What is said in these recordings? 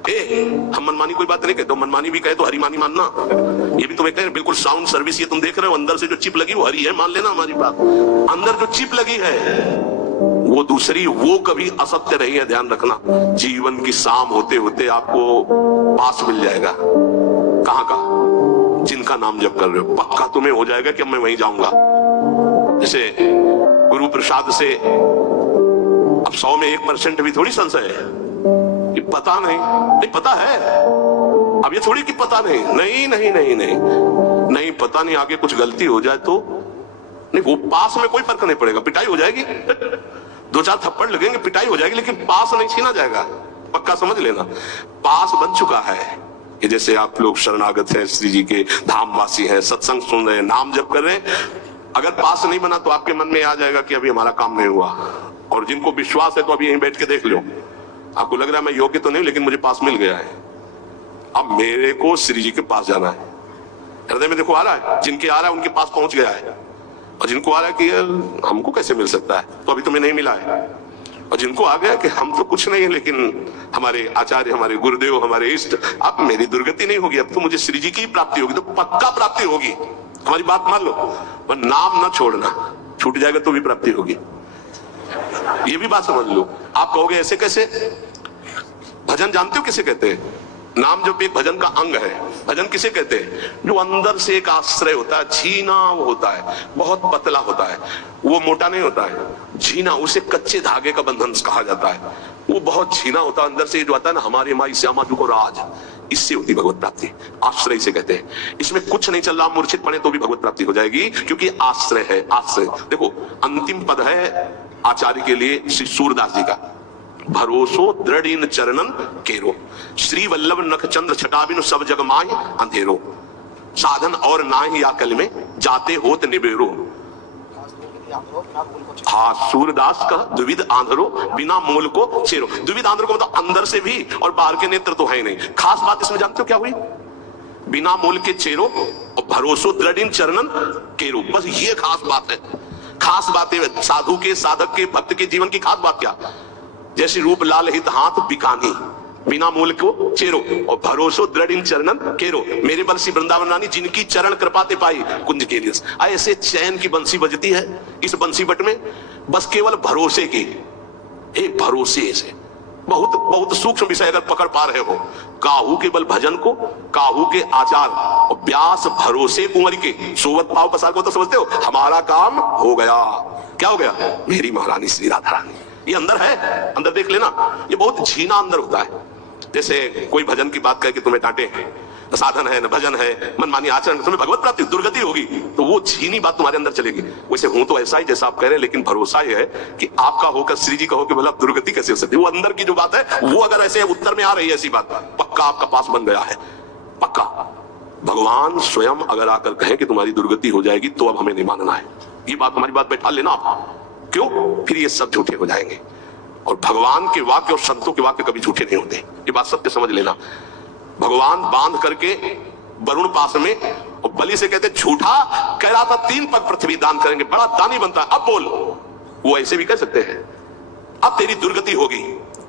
हम मनमानी कोई बात नहीं कहते, मनमानी भी कहे तो हरिमानी मानना, ये भी तुम्हें कह रहे बिल्कुल साउंड सर्विस। ये तुम देख रहे हो अंदर से जो चिप लगी वो हरी है, मान लेना हमारी बात। अंदर जो चिप लगी है वो दूसरी, वो कभी असत्य नहीं है, ध्यान रखना। जीवन की शाम होते होते आपको पास मिल जाएगा। कहां का? जिनका नाम जप कर रहे हो, पक्का तुम्हें हो जाएगा कि अब मैं वहीं जाऊंगा। जैसे गुरु प्रसाद से अब 100 में 1% भी थोड़ी संशय है कि पता नहीं, नहीं पता है। अब ये थोड़ी कि पता नहीं, नहीं नहीं नहीं नहीं नहीं पता नहीं, आगे कुछ गलती हो जाए तो नहीं, वो पास में कोई फर्क नहीं पड़ेगा, पिटाई हो जाएगी, 2-4 थप्पड़ लगेंगे, पिटाई हो जाएगी, लेकिन पास नहीं छीना जाएगा, पक्का समझ लेना। पास बन चुका है कि जैसे आप लोग शरणागत हैं, श्री जी के धामवासी हैं, सत्संग सुन रहे हैं, नाम जप कर रहे हैं, अगर पास नहीं बना तो आपके मन में आ जाएगा कि अभी हमारा काम नहीं हुआ। और जिनको विश्वास है तो अभी यहीं बैठ के देख लो, आपको लग रहा है मैं योग्य तो नहीं, लेकिन मुझे पास मिल गया है, अब मेरे को श्री जी के पास जाना है। हृदय में देखो आ रहा है, जिनके आ रहा है उनके पास पहुंच गया है, और जिनको आ रहा है कि हमको कैसे मिल सकता है, तो अभी तुम्हें नहीं मिला है। और जिनको आ गया कि हम तो कुछ नहीं है, लेकिन हमारे आचार्य, हमारे गुरुदेव, हमारे इष्ट, अब मेरी दुर्गति नहीं होगी, अब तो मुझे श्री जी की प्राप्ति होगी, तो पक्का प्राप्ति होगी, हमारी बात मान लो। पर नाम ना छोड़ना, छूट जाएगा तो भी प्राप्ति होगी, ये भी बात समझ लो। आप कहोगे ऐसे कैसे? भजन जानते हो किसे कहते हैं? नाम जो एक भजन का अंग है। भजन किसे कहते हैं? जो अंदर से एक आश्रय होता है, झीना वो होता है, बहुत पतला होता है, वो मोटा नहीं होता है, झीना, उसे कच्चे धागे का बंधन कहा जाता है, वो बहुत झीना होता है अंदर से, जो आता है ना, हमारे माई श्यामा जी को राज, इससे होती भगवत प्राप्ति, आश्रय से कहते हैं। इसमें कुछ नहीं चल रहा, मूर्छित पड़े तो भी भगवत प्राप्ति हो जाएगी, क्योंकि आश्रय है। आश्रय देखो, अंतिम पद है आचार्य के लिए श्री सूरदास जी का, भरोसो दृढ़ इन चरणन केरो, श्री वल्लभ नख चंद्र छटा बिनु सब जग माहि अंधेरो, साधन और नाहि या कल में जाते होत निबेरो। हाँ, सूरदास का द्विविध आंधरो बिना मूल को चेरो। द्विविध आंधरो को मतलब अंदर से भी और बाहर के नेत्र तो है ही नहीं। खास बात इसमें जानते हो क्या हुई? बिना मूल के चेरो और भरोसो दृढ़ इन चरणन केरो, बस ये खास बात है। खास बातें साधु के, साधक के, भक्त के जीवन की खास बात क्या? जैसे रूप लाल हित हाथ बिकानी, बिना मूल को चेरो और भरोसो दृढ़ इन चरणन केरो, मेरे बंसी वृंदावन रानी जिनकी चरण कृपाते पाई कुंज के लिए। ऐसे चैन की बंसी बजती है इस बंसी बट में, बस केवल भरोसे की, एक भरोसे से। बहुत बहुत सूक्ष्म विषय अगर पकड़ पा रहे हो, काहू के बल भजन को, काहू के आचार और व्यास भरोसे कुंवर के सोवत पाव पसार को, तो समझते हो हमारा काम हो गया। क्या हो गया? मेरी महारानी श्री राधा रानी, ये अंदर है, अंदर देख लेना, ये बहुत झीना अंदर होता है। जैसे कोई भजन की बात कहे कि तुम्हें डांटे, साधन है न भजन है, मनमानी आचरण, तुम्हें भगवत प्राप्ति दुर्गति होगी, तो वो झीनी बात तुम्हारे अंदर चलेगी। वैसे हूं तो ऐसा ही जैसा आप कह रहे हैं, लेकिन भरोसा ये है कि आपका होकर श्री जी का होकर भला दुर्गति कैसे हो सकती है? वो अंदर की जो बात है, वो अगर ऐसे उत्तर में आ रही है ऐसी बात, पक्का आपका पास बन गया है, पक्का। भगवान स्वयं अगर आकर कहें कि तुम्हारी दुर्गति हो जाएगी, तो अब हमें नहीं मानना है। ये बात हमारी बात बैठा लेना आप, क्यों? फिर ये सब झूठे हो जाएंगे। और भगवान के वाक्य और संतों के वाक्य कभी झूठे नहीं होते, ये बात सत्य समझ लेना। भगवान बांध करके वरुण पास में और बलि से कहते झूठा कह रहा था 3 पग पृथ्वी दान करेंगे, बड़ा दानी बनता है, अब बोल। वो ऐसे भी कह सकते हैं, अब तेरी दुर्गति होगी,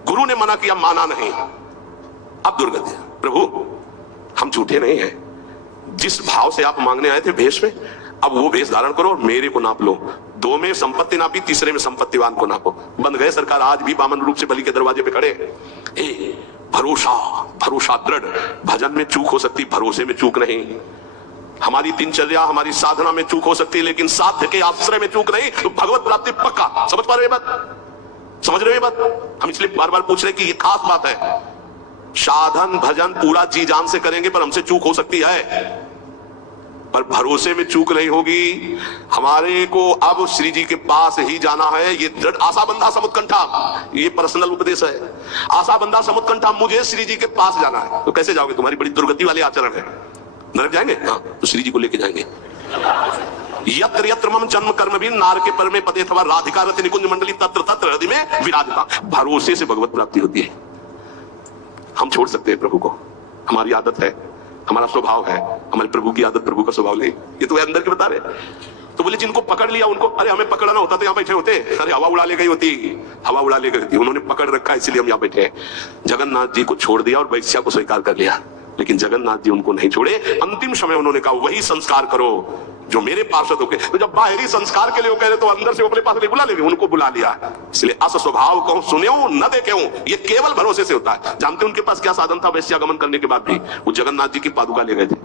गुरु ने मना किया, माना नहीं, अब दुर्गति। प्रभु हम झूठे नहीं हैं, जिस भाव से आप मांगने आए थे भेष में, अब वो भेष धारण करो और मेरे को नाप लो। 2 में संपत्ति नापी, तीसरे में संपत्तिवान को नापो। बंद गए सरकार, आज भी बामन रूप से बलि के दरवाजे पे खड़े। ए भरोसा, भरोसा दृढ़। भजन में चूक हो सकती, भरोसे में चूक नहीं। हमारी दिनचर्या, हमारी साधना में चूक हो सकती है, लेकिन साध्य के आश्रय में चूक नहीं। तो भगवत प्राप्ति पक्का। समझ पा रहे हैं बात? समझ रहे हैं बात? हम इसलिए बार बार पूछ रहे कि ये खास बात है। साधन भजन पूरा जी जान से करेंगे, पर हमसे चूक हो सकती है, पर भरोसे में चूक नहीं होगी। हमारे को अब श्री जी के पास ही जाना है। ये दृढ़ आशा बंधा समुत्कंठा, ये पर्सनल उपदेश है। आशा बंधा समुत्कंठा, मुझे श्री जी के पास जाना है। तो कैसे जाओगे? तुम्हारी बड़ी दुर्गति वाले आचरण है। नरक जाएंगे? हाँ, तो श्री जी को लेके जाएंगे। यत्र यत्र मम जन्म कर्म भी नार के पर में पते अथवा राधिका रति निकुंज मंडली तत्र तत्र हृदय में विराजता। भरोसे से भगवत प्राप्ति होती है। हम छोड़ सकते हैं प्रभु को, हमारी आदत है, हमारा स्वभाव है। हमारे प्रभु की आदत प्रभु का स्वभाव नहीं। ये तो वे अंदर के बता रहे। तो बोले जिनको पकड़ लिया उनको, अरे हमें पकड़ना होता तो यहाँ बैठे होते, अरे हवा उड़ा ले गई होती, हवा उड़ा ले गई होती, उन्होंने पकड़ रखा इसलिए हम यहाँ बैठे हैं। जगन्नाथ जी को छोड़ दिया और वैश्या को स्वीकार कर लिया, लेकिन जगन्नाथ जी उनको नहीं छोड़े। अंतिम समय उन्होंने कहा वही संस्कार करो जो मेरे पार्षद हो गए। तो जब बाहरी संस्कार के लिए वो कह रहे तो अंदर से अपने पास नहीं बुला लेंगे, उनको बुला लिया। इसलिए अस स्वभाव को सुन्यो न देखे, ये केवल भरोसे से होता है। जानते उनके पास क्या साधन था वैश्यागमन करने के बाद भी? वो जगन्नाथ जी की पादुका ले गए थे।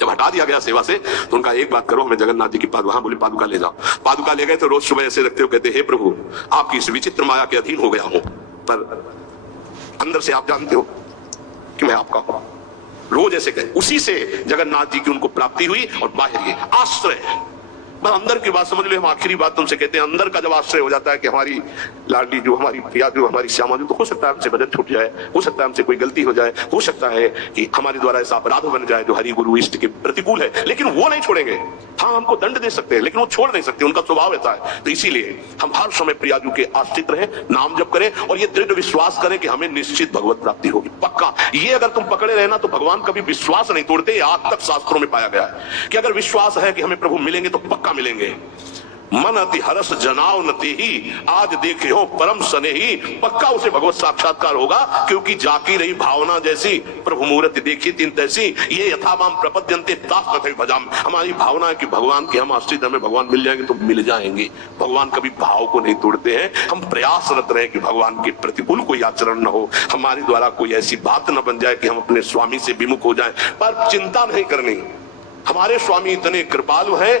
जब हटा दिया गया सेवा से तो उनका एक बात करो, हमें जगन्नाथ जी की पादुका, बोले पादुका ले जाओ। पादुका ले गए तो रोज सुबह ऐसे रखते हो, कहते हे प्रभु आपकी इस विचित्र माया के अधीन हो गया हूं, पर अंदर से आप जानते हो कि मैं आपका हूं। रोज ऐसे कहे, उसी से जगन्नाथ जी की उनको प्राप्ति हुई। और बाहर ये आश्रय, बस अंदर की बात समझ लो। हम आखिरी बात तुमसे कहते हैं, अंदर का जब आश्रय हो जाता है कि हमारी लाडली जो, हमारी प्रिया जो, हमारी श्यामा जो, तो हो सकता है हमसे भजन छूट जाए, हो सकता है हमसे कोई गलती हो जाए, हो सकता है कि हमारे द्वारा ऐसा अपराध बन जाए जो हरि गुरु इष्ट के प्रतिकूल है, लेकिन वो नहीं छोड़ेंगे। हाँ हमको दंड दे सकते हैं लेकिन वो छोड़ नहीं सकते, उनका स्वभाव ऐसा है। तो इसीलिए हम हर समय प्रियाजू के आश्रित रहे, नाम जप करें और ये दृढ़ विश्वास करें कि हमें निश्चित भगवत प्राप्ति होगी, पक्का। ये अगर तुम पकड़े रहे ना तो भगवान कभी विश्वास नहीं तोड़ते। आज तक शास्त्रों में पाया गया है कि अगर विश्वास है कि हमें प्रभु मिलेंगे तो पक्का मिलेंगे। मन अति हरस जनाव न तेहि, आज देखे हो परम स्नेही, पक्का उसे भगवत साक्षात्कार होगा, क्योंकि जाकी रही भावना जैसी, प्रभु मूर्ति देखी तीन तैसी, ये यथावाम प्रपद्यन्ते तास तथैव भजाम। हमारी भावना है कि भगवान के हम आश्रित, हमें भगवान मिल जाएंगे तो मिल जाएंगे। भगवान कभी भाव को नहीं तोड़ते हैं। हम प्रयासरत रहे कि भगवान के प्रतिकूल कोई आचरण न हो, हमारे द्वारा कोई ऐसी बात न बन जाए कि हम अपने स्वामी से विमुख हो जाएं, पर चिंता नहीं करनी। हमारे स्वामी इतने कृपालु है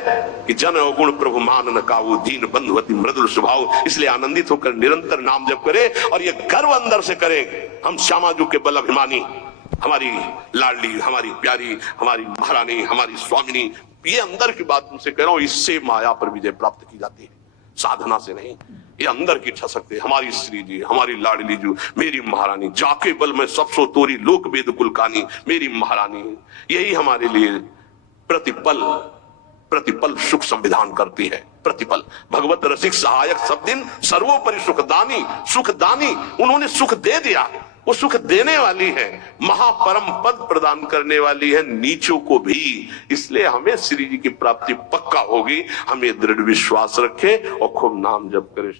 कि जन अवगुण प्रभु मान न काऊ, दीन बंधु अति मृदुल स्वभाव। इसलिए आनंदित होकर निरंतर नाम जप करें और ये गर्व अंदर से करें, हम श्यामाजू के बल अभिमानी, हमारी लाडली, हमारी प्यारी, हमारी महारानी, हमारी स्वामिनी। ये अंदर की बात तुमसे कह रहा हूं, इससे माया पर विजय प्राप्त की जाती है, साधना से नहीं। ये अंदर की ठसकते, हमारी श्री जी, हमारी लाडली जू, मेरी महारानी, जाके बल में सबसो तोरी लोक वेद कुलकानी, मेरी महारानी। यही हमारे लिए प्रतिपल प्रतिपल सुख संविधान करती है। प्रतिपल भगवत रसिक सहायक सब दिन सर्वोपरि सुखदानी, सुखदानी उन्होंने सुख दे दिया, वो सुख देने वाली है, महापरम पद प्रदान करने वाली है नीचों को भी। इसलिए हमें श्री जी की प्राप्ति पक्का होगी। हमें दृढ़ विश्वास रखें और खूब नाम जप करें।